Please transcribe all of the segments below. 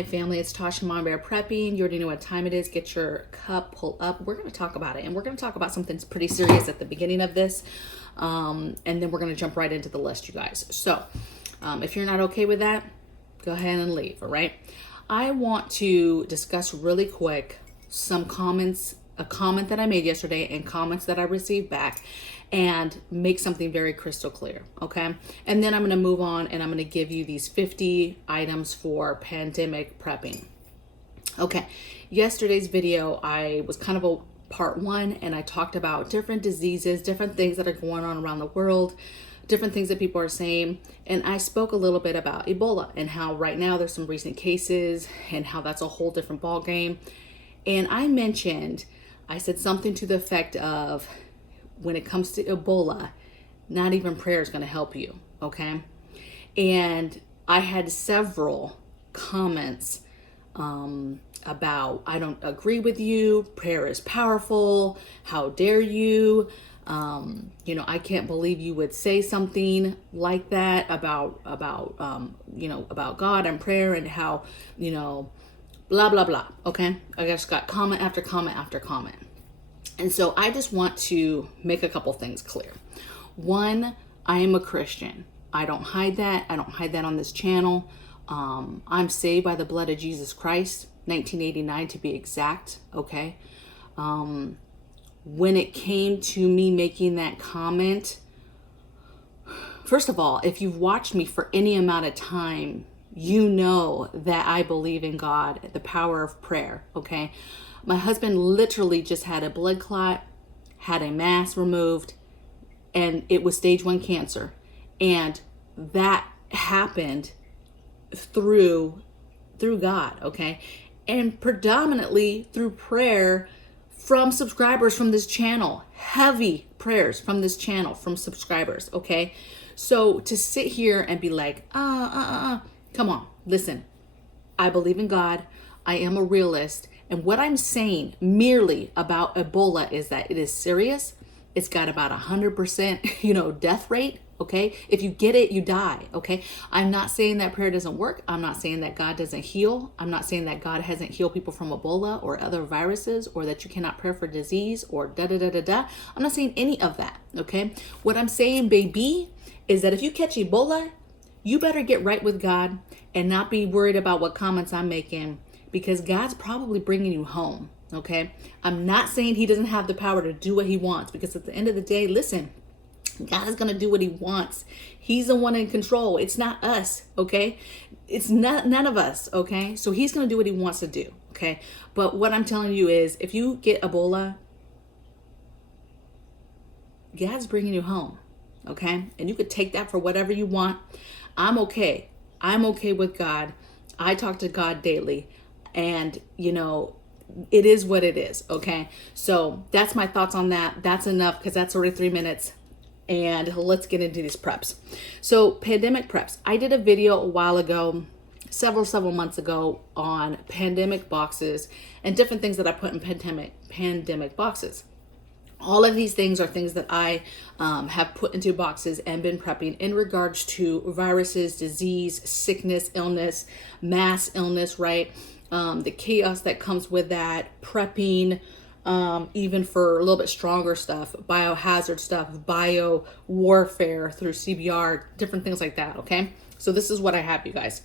night, family. It's Tasha Mom Bear Prepping. You already know what time it is. Get your cup, pull up. We're going to talk about it, and we're going to talk about something pretty serious at the beginning of this, and then we're going to jump right into the list, you guys. So if you're not okay with that, go ahead and leave, all right? I want to discuss really quick some comments, a comment that I made yesterday and comments that I received back, and make something very crystal clear, okay? And then I'm gonna move on and I'm gonna give you these 50 items for pandemic prepping. Okay, yesterday's video, I was kind of a part one, and I talked about different diseases, different things that are going on around the world, different things that people are saying. And I spoke a little bit about Ebola and how right now there's some recent cases and how that's a whole different ball game. And I said something to the effect of, when it comes to Ebola, not even prayer is going to help you, okay? And I had several comments about, I don't agree with you, prayer is powerful, how dare you, I can't believe you would say something like that about God and prayer, and how, blah, blah, blah, okay? I just got comment after comment after comment. And so I just want to make a couple things clear. One, I am a Christian. I don't hide that. I don't hide that on this channel. I'm saved by the blood of Jesus Christ, 1989 to be exact, okay? When it came to me making that comment, first of all, if you've watched me for any amount of time, you know that I believe in God, the power of prayer, okay? My husband literally just had a blood clot, had a mass removed, and it was stage 1 cancer. And that happened through God, okay? And predominantly through prayer from subscribers from this channel. Heavy prayers from this channel, from subscribers, okay? So to sit here and be like, come on, listen. I believe in God. I am a realist. And what I'm saying merely about Ebola is that it is serious. It's got about 100%, death rate. Okay. If you get it, you die. Okay. I'm not saying that prayer doesn't work. I'm not saying that God doesn't heal. I'm not saying that God hasn't healed people from Ebola or other viruses, or that you cannot pray for disease or da. I'm not saying any of that. Okay. What I'm saying, baby, is that if you catch Ebola, you better get right with God and not be worried about what comments I'm making, because God's probably bringing you home, okay? I'm not saying he doesn't have the power to do what he wants, because at the end of the day, listen, God's going to do what he wants. He's the one in control. It's not us, okay? It's not none of us, okay? So he's going to do what he wants to do, okay? But what I'm telling you is, if you get Ebola, God's bringing you home, okay? And you could take that for whatever you want. I'm okay. I'm okay with God. I talk to God daily. And, it is what it is, okay? So that's my thoughts on that. That's enough, because that's already 3 minutes. And let's get into these preps. So pandemic preps. I did a video a while ago, several months ago, on pandemic boxes and different things that I put in pandemic boxes. All of these things are things that I have put into boxes and been prepping in regards to viruses, disease, sickness, illness, mass illness, right? The chaos that comes with that, prepping, even for a little bit stronger stuff, biohazard stuff, bio warfare through CBR, different things like that, okay? So this is what I have, you guys.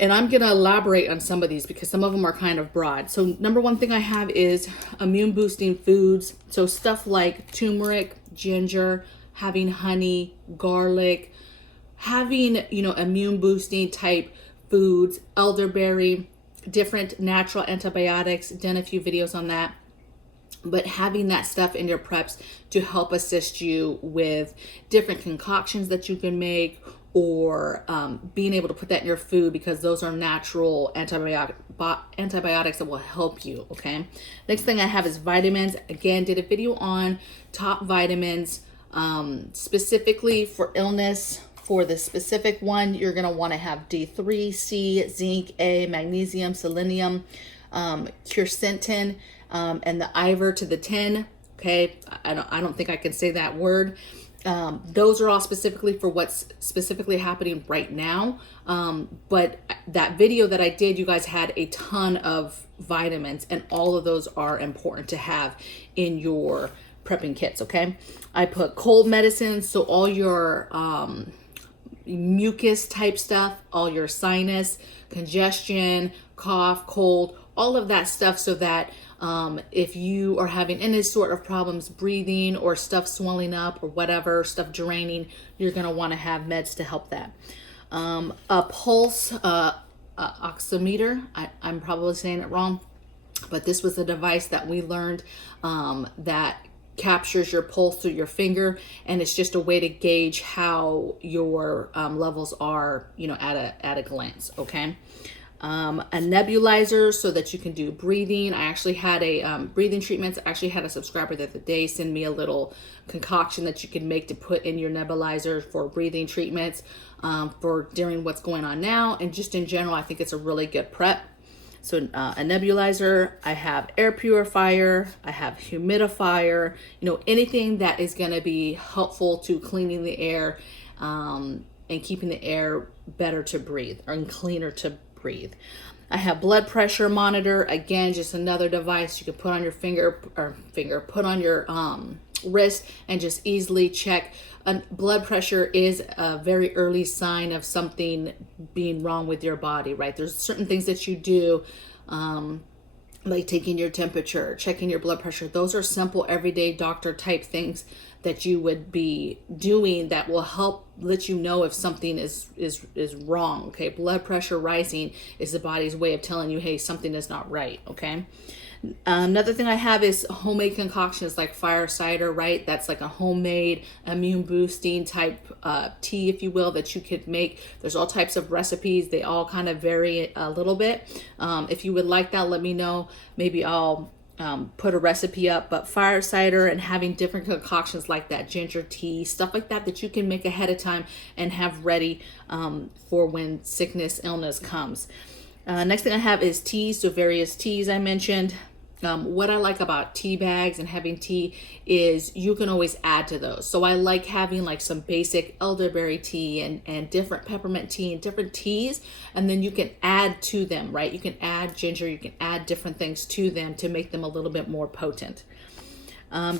And I'm going to elaborate on some of these because some of them are kind of broad. So number one thing I have is immune boosting foods. So stuff like turmeric, ginger, having honey, garlic, having, immune boosting type foods, elderberry, different natural antibiotics. Done a few videos on that. But having that stuff in your preps to help assist you with different concoctions that you can make, or being able to put that in your food, because those are natural antibiotics that will help you, okay? Next thing I have is vitamins. Again, did a video on top vitamins, specifically for illness. For the specific one, you're going to want to have D3, C, zinc, A, magnesium, selenium, quercetin, and the Ivor to the 10. Okay, I don't think I can say that word. Those are all specifically for what's specifically happening right now. But that video that I did, you guys had a ton of vitamins, and all of those are important to have in your prepping kits, okay? I put cold medicines, so all your mucus type stuff, all your sinus, congestion, cough, cold, all of that stuff, so that if you are having any sort of problems breathing or stuff swelling up or whatever, stuff draining, you're going to want to have meds to help that. A pulse oximeter, I'm probably saying it wrong, but this was a device that we learned that captures your pulse through your finger, and it's just a way to gauge how your levels are, you know, at a glance, okay? A nebulizer so that you can do breathing. I actually had a breathing treatments. I actually had a subscriber the other day send me a little concoction that you can make to put in your nebulizer for breathing treatments for during what's going on now, and just in general, I think it's a really good prep. So a nebulizer, I have air purifier, I have humidifier, you know, anything that is going to be helpful to cleaning the air and keeping the air better to breathe, or cleaner to breathe. I have blood pressure monitor, again, just another device you can put on your put on your wrist and just easily check. Blood pressure is a very early sign of something being wrong with your body, right? There's certain things that you do, like taking your temperature, checking your blood pressure. Those are simple, everyday doctor type things that you would be doing that will help let you know if something is wrong, okay? Blood pressure rising is the body's way of telling you, hey, something is not right, okay? Another thing I have is homemade concoctions like fire cider, right? That's like a homemade immune boosting type tea, if you will, that you could make. There's all types of recipes. They all kind of vary a little bit. If you would like that, let me know. Maybe I'll put a recipe up. But fire cider and having different concoctions like that, ginger tea, stuff like that you can make ahead of time and have ready for when sickness, illness comes. Next thing I have is teas, so various teas I mentioned. What I like about tea bags and having tea is you can always add to those. So I like having like some basic elderberry tea and different peppermint tea and different teas, and then you can add to them, right? You can add ginger, you can add different things to them to make them a little bit more potent.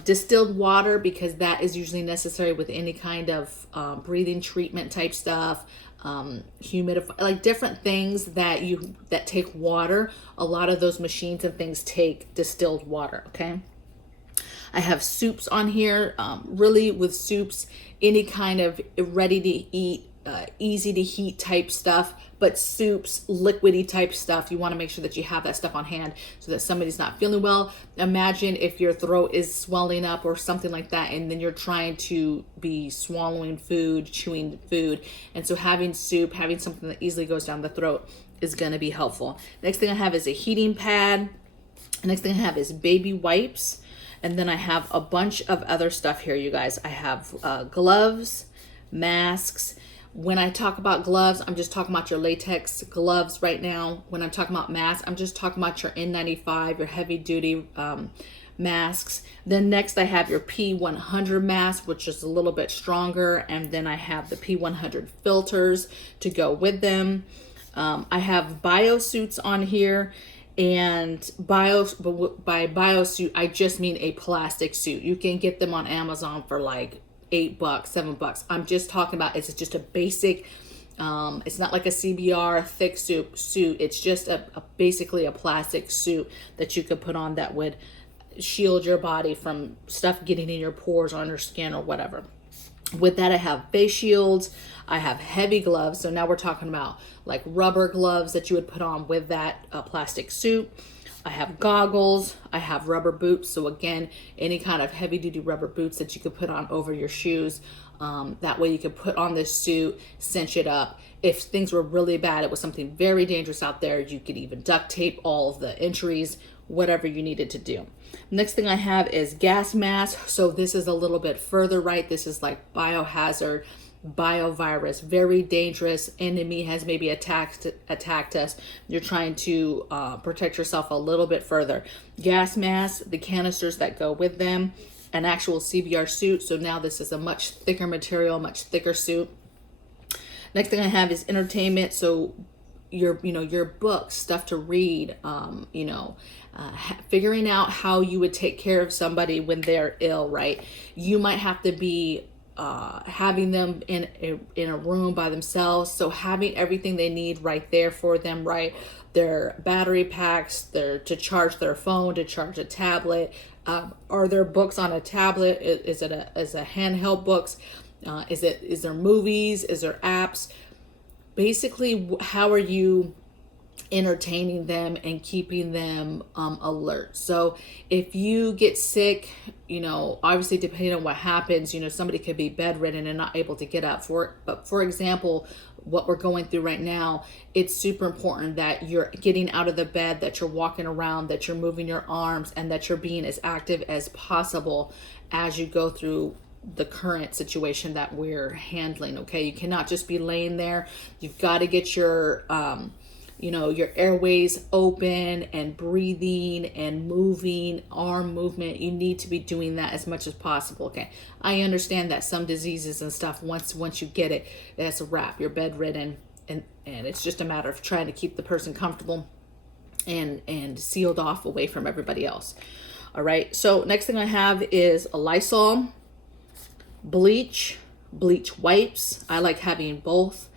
Distilled water, because that is usually necessary with any kind of breathing treatment type stuff. Humidify, like different things that take water. A lot of those machines and things take distilled water, okay? I have soups on here. Really with soups, any kind of ready to eat, easy to heat type stuff, but soups, liquidy type stuff, you want to make sure that you have that stuff on hand so that somebody's not feeling well. Imagine if your throat is swelling up or something like that, and then you're trying to be swallowing food, chewing food, and so having soup, having something that easily goes down the throat is going to be helpful. Next thing I have is a heating pad. Next thing I have is baby wipes, and then I have a bunch of other stuff here, you guys. I have gloves, masks. When I talk about gloves, I'm just talking about your latex gloves right now. When I'm talking about masks, I'm just talking about your N95, your heavy duty masks. Then next I have your P100 mask, which is a little bit stronger. And then I have the P100 filters to go with them. I have biosuits on here. And by biosuit, I just mean a plastic suit. You can get them on Amazon for like $8, $7. I'm just talking about, it's just a basic, it's not like a CBR thick suit. It's just basically a plastic suit that you could put on that would shield your body from stuff getting in your pores, on your skin, or whatever. With that, I have face shields. I have heavy gloves. So now we're talking about like rubber gloves that you would put on with that plastic suit. I have goggles. I have rubber boots. So again, any kind of heavy duty rubber boots that you could put on over your shoes. That way you could put on this suit, cinch it up. If things were really bad, it was something very dangerous out there, you could even duct tape all of the entries, whatever you needed to do. Next thing I have is gas mask. So this is a little bit further right. This is like biohazard, biovirus, very dangerous. Enemy has maybe attacked us. You're trying to protect yourself a little bit further. Gas masks, the canisters that go with them. an actual CBR suit. So now this is a much thicker material, much thicker suit. Next thing I have is entertainment. So your books, stuff to read, figuring out how you would take care of somebody when they're ill, right? You might have to be having them in a room by themselves. So having everything they need right there for them, right? Their battery packs, to charge their phone, to charge a tablet. Are there books on a tablet? Is it a handheld books? Is there movies? Is there apps? Basically, how are you entertaining them and keeping them alert? So if you get sick, obviously depending on what happens, somebody could be bedridden and not able to get up. But for example, what we're going through right now, it's super important that you're getting out of the bed, that you're walking around, that you're moving your arms, and that you're being as active as possible as you go through the current situation that we're handling. Okay, you cannot just be laying there. You've got to get your your airways open and breathing and moving, arm movement. You need to be doing that as much as possible. Okay, I understand that some diseases and stuff, once you get it, that's a wrap. You're bedridden, and it's just a matter of trying to keep the person comfortable and sealed off away from everybody else. All right, so next thing I have is a Lysol, bleach wipes. I like having both.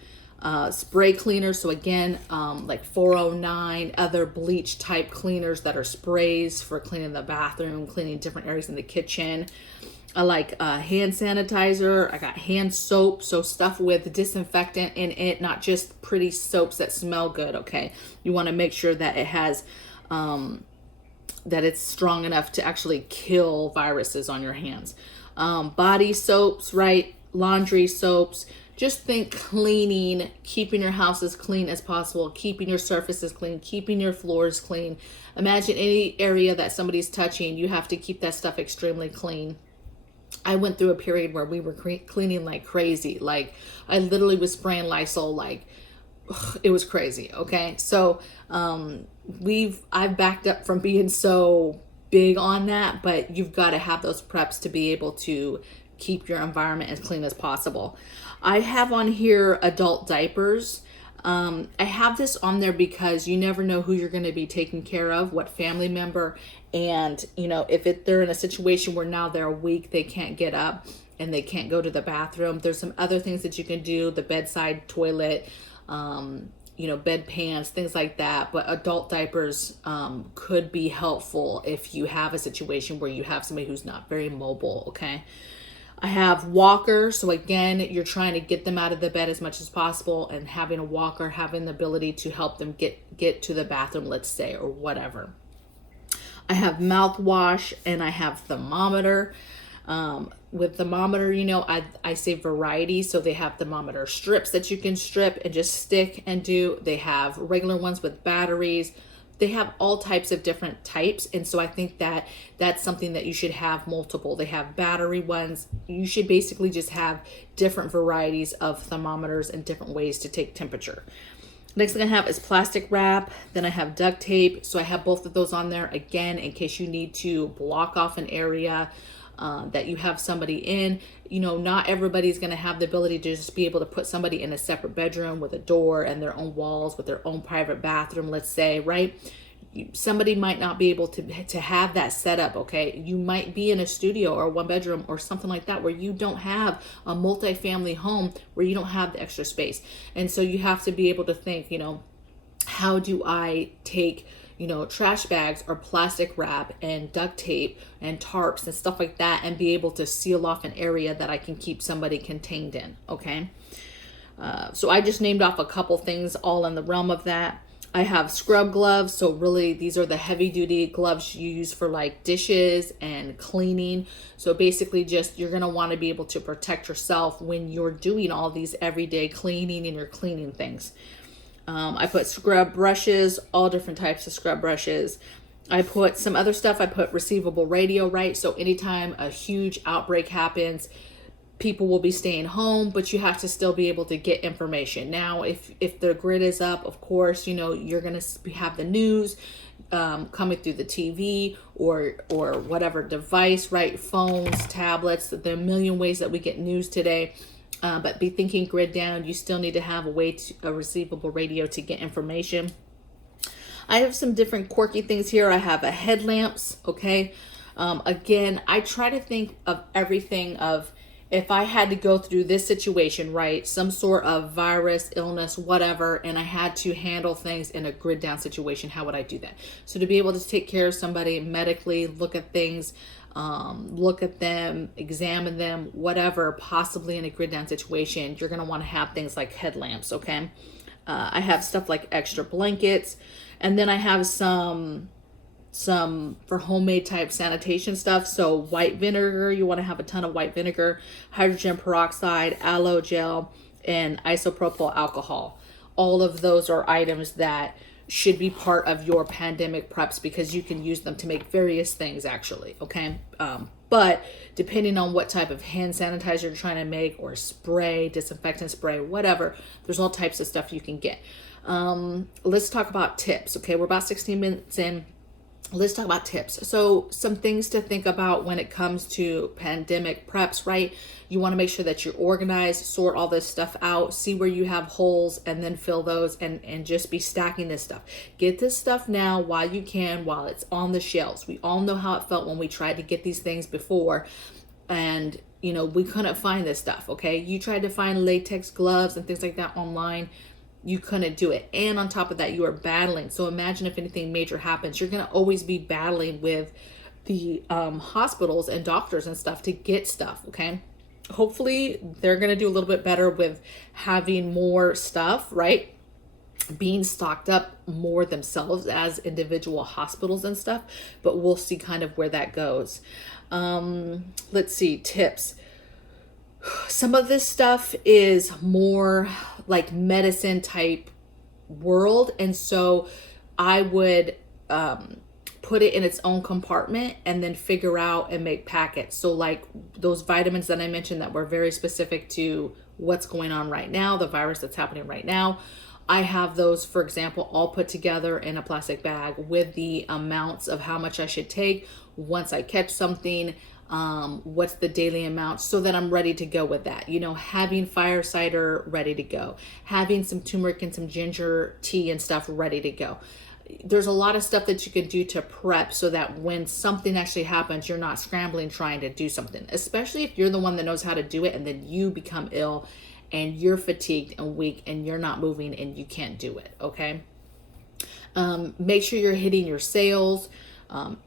Spray cleaners, so again, like 409, other bleach type cleaners that are sprays for cleaning the bathroom, cleaning different areas in the kitchen. I like hand sanitizer. I got hand soap, so stuff with disinfectant in it, not just pretty soaps that smell good. Okay, you want to make sure that it has that it's strong enough to actually kill viruses on your hands. Body soaps, right? Laundry soaps. Just think cleaning, keeping your house as clean as possible, keeping your surfaces clean, keeping your floors clean. Imagine any area that somebody's touching, you have to keep that stuff extremely clean. I went through a period where we were cleaning like crazy. Like I literally was spraying Lysol like it was crazy. Okay, so I've backed up from being so big on that, but you've got to have those preps to be able to keep your environment as clean as possible. I have on here adult diapers. I have this on there because you never know who you're going to be taking care of, what family member, and if they're in a situation where now they're weak, they can't get up and they can't go to the bathroom. There's some other things that you can do, the bedside toilet, bedpans, things like that. But adult diapers could be helpful if you have a situation where you have somebody who's not very mobile. Okay. I have walker. So again, you're trying to get them out of the bed as much as possible, and having a walker, having the ability to help them get to the bathroom, let's say, or whatever. I have mouthwash, and I have thermometer. With thermometer, I say variety. So they have thermometer strips that you can strip and just stick and do. They have regular ones with batteries. They have all types of different types. And so I think that that's something that you should have multiple. They have battery ones. You should basically just have different varieties of thermometers and different ways to take temperature. Next thing I have is plastic wrap. Then I have duct tape. So I have both of those on there, again, in case you need to block off an area that you have somebody in. Not everybody's going to have the ability to just be able to put somebody in a separate bedroom with a door and their own walls with their own private bathroom, let's say, right? Somebody might not be able to have that set up. Okay, you might be in a studio or one bedroom or something like that where you don't have a multi-family home, where you don't have the extra space. And so you have to be able to think, how do I take trash bags or plastic wrap and duct tape and tarps and stuff like that, and be able to seal off an area that I can keep somebody contained in. Okay. So I just named off a couple things all in the realm of that. I have scrub gloves. So really these are the heavy duty gloves you use for like dishes and cleaning. So basically just, you're going to want to be able to protect yourself when you're doing all these everyday cleaning and you're cleaning things. I put scrub brushes, all different types of scrub brushes. I put some other stuff. I put receivable radio, right? So anytime a huge outbreak happens, people will be staying home, but you have to still be able to get information. Now, if the grid is up, of course, you're going to have the news. coming through the TV or whatever device, right? Phones, tablets. There are a million ways that we get news today. But be thinking grid down. You still need to have a receivable radio to get information. I have some different quirky things here. I have a headlamps, okay? Again, I try to think of everything of if I had to go through this situation, right? Some sort of virus, illness, whatever, and I had to handle things in a grid down situation, how would I do that? So to be able to take care of somebody medically, look at things, look at them, examine them, whatever, possibly in a grid down situation, you're going to want to have things like headlamps, okay? I have stuff like extra blankets, and then I have some for homemade type sanitation stuff. So white vinegar, you want to have a ton of white vinegar, hydrogen peroxide, aloe gel, and isopropyl alcohol. All of those are items that should be part of your pandemic preps because you can use them to make various things actually, okay? But depending on what type of hand sanitizer you're trying to make or spray, disinfectant spray, whatever, there's all types of stuff you can get. Let's talk about tips, okay? We're about 16 minutes in. Let's talk about tips. So some things to think about when it comes to pandemic preps, right? You want to make sure that you're organized, sort all this stuff out, see where you have holes, and then fill those and just be stacking this stuff. Get this stuff now while you can, while it's on the shelves. We all know how it felt when we tried to get these things before and, you know, we couldn't find this stuff, okay? You tried to find latex gloves and things like that online. You couldn't do it. And on top of that, you are battling. So imagine if anything major happens, you're going to always be battling with the hospitals and doctors and stuff to get stuff, okay? Hopefully they're going to do a little bit better with having more stuff, right? Being stocked up more themselves as individual hospitals and stuff, but we'll see kind of where that goes. Let's see, tips. Some of this stuff is more like medicine type world. And so I would put it in its own compartment and then figure out and make packets. So like those vitamins that I mentioned that were very specific to what's going on right now, the virus that's happening right now. I have those, for example, all put together in a plastic bag with the amounts of how much I should take once I catch something. What's the daily amount so that I'm ready to go with that. You know, having fire cider ready to go, having some turmeric and some ginger tea and stuff ready to go. There's a lot of stuff that you can do to prep so that when something actually happens, you're not scrambling trying to do something, especially if you're the one that knows how to do it and then you become ill and you're fatigued and weak and you're not moving and you can't do it, okay? Make sure you're hitting your sales.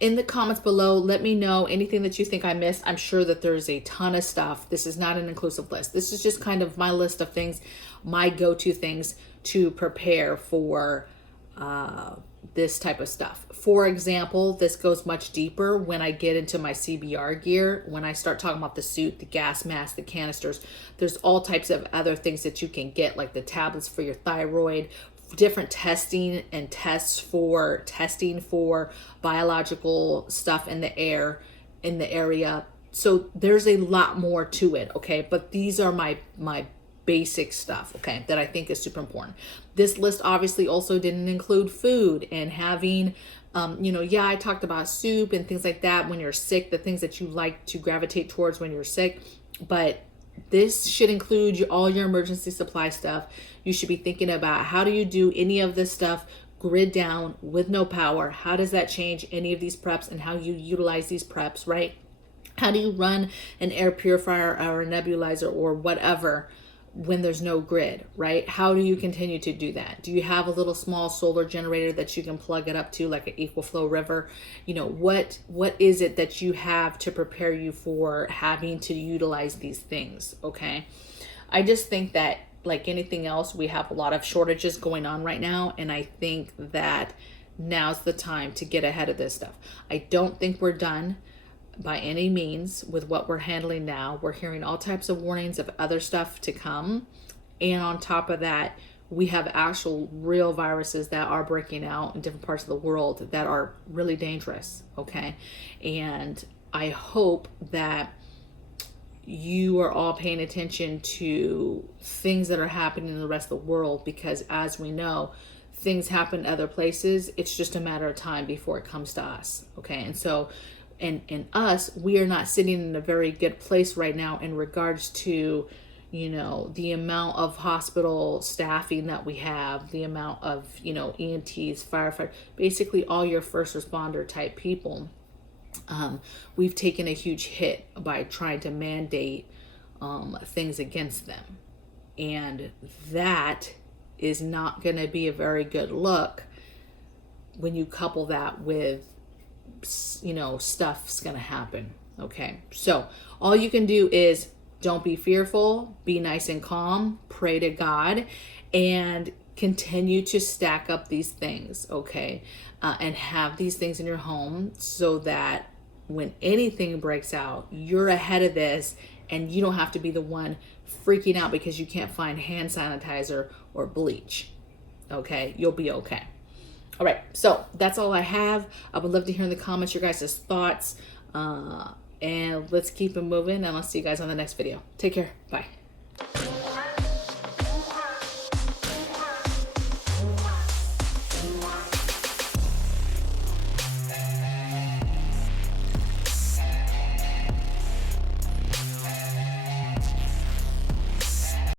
In the comments below, let me know anything that you think I missed. I'm sure that there's a ton of stuff. This is not an inclusive list. This is just kind of my list of things, my go-to things to prepare for this type of stuff. For example, this goes much deeper when I get into my CBR gear. When I start talking about the suit, the gas mask, the canisters, there's all types of other things that you can get, like the tablets for your thyroid, different testing and tests for testing for biological stuff in the air, in the area. So there's a lot more to it, okay? But these are my basic stuff, okay, that I think is super important. This list obviously also didn't include food and having, you know, yeah, I talked about soup and things like that when you're sick, the things that you like to gravitate towards when you're sick, but this should include all your emergency supply stuff. You should be thinking about how do you do any of this stuff grid down with no power? How does that change any of these preps and how you utilize these preps, right? How do you run an air purifier or a nebulizer or whatever when there's no grid, right? How do you continue to do that? Do you have a little small solar generator that you can plug it up to, like an Equiflow River? You know, what is it that you have to prepare you for having to utilize these things, okay? I just think that like anything else, we have a lot of shortages going on right now, and I think that now's the time to get ahead of this stuff. I don't think we're done by any means with what we're handling now. We're hearing all types of warnings of other stuff to come. And on top of that, we have actual real viruses that are breaking out in different parts of the world that are really dangerous, okay? And I hope that you are all paying attention to things that are happening in the rest of the world, because as we know, things happen other places. It's just a matter of time before it comes to us. Okay. And so, and us, we are not sitting in a very good place right now in regards to, you know, the amount of hospital staffing that we have, the amount of, you know, EMTs, firefighters, basically all your first responder type people. We've taken a huge hit by trying to mandate things against them. And that is not going to be a very good look when you couple that with, you know, stuff's going to happen. Okay. So all you can do is don't be fearful, be nice and calm, pray to God, and continue to stack up these things. Okay. And have these things in your home so that when anything breaks out, you're ahead of this and you don't have to be the one freaking out because you can't find hand sanitizer or bleach. Okay, you'll be okay. All right, so that's all I have. I would love to hear in the comments your guys' thoughts. And let's keep it moving, and I'll see you guys on the next video. Take care. Bye.